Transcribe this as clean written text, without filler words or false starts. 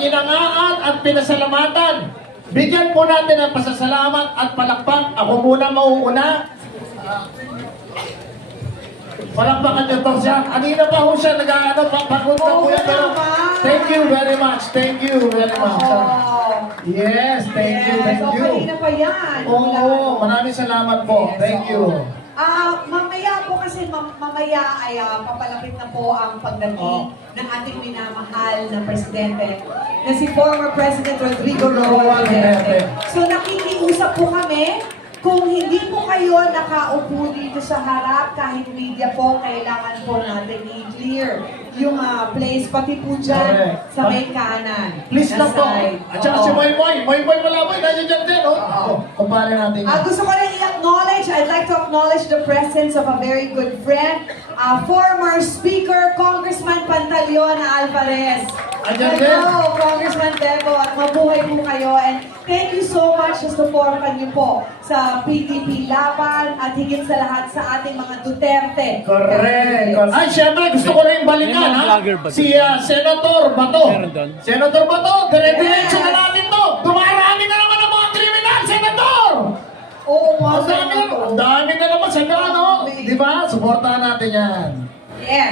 inangaan at pinasalamatan. Bigyan po natin ng pasasalamat at palakpak. Ako muna mauuna. Palakpakan niyo to siya. Kanina pa ho siya nag-ano, pagod na po yan. Pero thank you very much. Thank you very much. Yes, thank you, thank you. Kanina pa yan. Oo, maraming salamat po. Thank you. Mamaya po kasi mamaya ay papalapit na po ang pagdating ng ating minamahal na presidente na si former President Rodrigo Roa Duterte. So nakikiusap po kami, kung hindi po kayo nakaupo dito sa harap, kahit media po, kailangan po natin i-clear yung place, pati po dyan sa may kanan. Please lang po. At saka si Moy Malaboy, nandiyan dyan din, kumpare natin. Gusto ko rin i-acknowledge, I'd like to acknowledge the presence of a very good friend, former Speaker, Congressman Pantaleon Alvarez. Hello, Congressman Bebo, at mabuhay po kayo. And thank you so much sa supportan niyo po sa PDP Laban at higit sa lahat sa ating mga Duterte. Correct. Ay, syempre, gusto ko rin balikan, ha? Si Senator Bato. Senator Bato, dire-diretso na natin to. Dumarami na naman ang mga kriminal, Senator! Oo, mga Ang dami na naman, Senator, ano? Di ba? Suportahan natin yan. Yes.